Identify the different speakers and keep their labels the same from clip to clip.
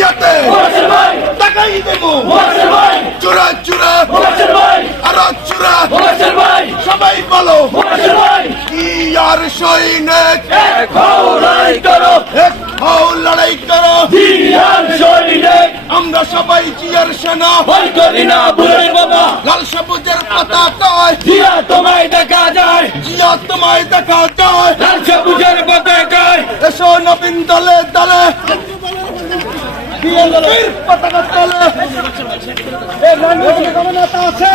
Speaker 1: যাতে টাকাই দেব। আর সবাই বলো। কি আর সৈনিক এক
Speaker 2: হও লড়াই করো।
Speaker 1: এক হও লড়াই করো।
Speaker 2: সৈনিক
Speaker 1: আমরা সবাই জিয়ার সেনা? ভয়
Speaker 2: করি না ভুলের বাবা।
Speaker 1: লাল সবুজের পতাকায়
Speaker 2: জিয়া তোমায় দেখা যায়।
Speaker 1: জিয়া তোমায় দেখা যায়। এসো নবীন দলে দলে। পতাকা তলে
Speaker 3: আছে।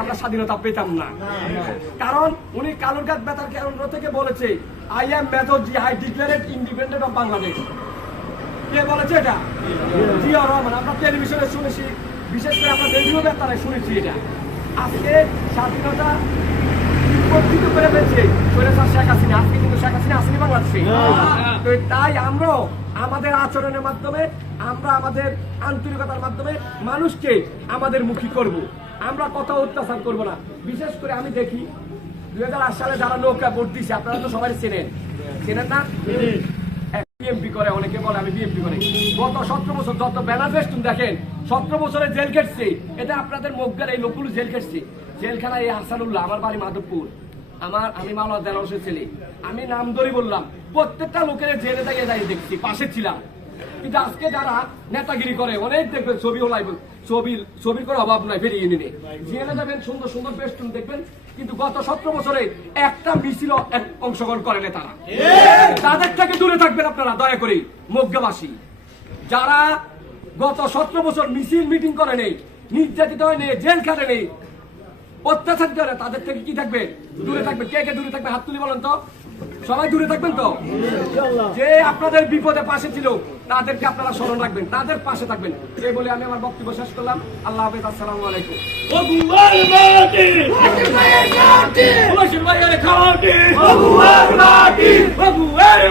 Speaker 3: আমরা স্বাধীনতা পেতাম না। কারণ উনি কালুরঘাট বেতার কেন্দ্র থেকে বলেছে I am method I declared independent of Bangladesh কে বলেছে এটা? জিয়া রহমান। আমরা টেলিভিশনে শুনেছি, বিশেষ করে আমরা রেডিও বেতারে শুনেছি এটা। আজকে স্বাধীনতা বর্ধিত করে ফেলছে সৈরাচার শেখ হাসিনা। আজকে কিন্তু শেখ হাসিনা আসেনি বাংলাদেশে। তো তাই আমরাও আমাদের আচরণের মাধ্যমে আমরা আমাদের আন্তরিকতার মাধ্যমে মানুষকে আমাদের মুখী করব। আমরা কথা অত্যাচার করব না। বিশেষ করে আমি দেখি দুই হাজার আট সালে যারা নৌকা ভোট দিছে আপনারা তো সবাই চেনেন। চেনেন না? বিএমপি করে অনেকে বলে আমি বিএমপি করে। গত সতেরো বছর যত ব্যানার ফেস্টুন দেখেন সতেরো বছরে জেল খেটছে। এটা আপনাদের মুখগার এই লোকগুলো জেল খেটছে। জেলখানায় এই হাসানুল্লাহ আমার বাড়ি মাধবপুর। আমার আমি মাওলা দেলাসের ছেলে। আমি নাম ধরে বললাম প্রত্যেকটা লোকের জেলে থেকে দাঁড়িয়ে দেখছি পাশে ছিলাম। কিন্তু আজকে যারা নেতাগিরি করে অনেক দেখবেন ছবি লাইব ছবি ছবির করে অভাব নাই ফেরি ইউনিয়নে জেলে যাবেন সুন্দর সুন্দর বেস্টুন দেখবেন। কিন্তু গত সতেরো বছরে একটা মিছিল এক- অংশগ্রহণ করে তারা তাদের থেকে দূরে থাকবেন আপনারা দয়া করে মজ্ঞাবাসী যারা গত সতেরো বছর মিছিল মিটিং করে নেই নির্যাতিত হয় নেই জেল খাটে নেই। অত্যাচার করে তাদের থেকে কি থাকবে? দূরে থাকবে। কে কে দূরে থাকবে? হাত তুলি বলেন তো। সবাই দূরে থাকবেন তো? যে আপনাদের বিপদে পাশে ছিল তাদেরকে আপনারা স্মরণ রাখবেন। তাদের পাশে থাকবেন। এই বলে আমি আমার বক্তব্য শেষ করলাম। আল্লাহ হাফেজ আসসালামু আলাইকুম। ভগবান মাটি। ভাইয়ের ভগবান মাটি। বাবুয়ের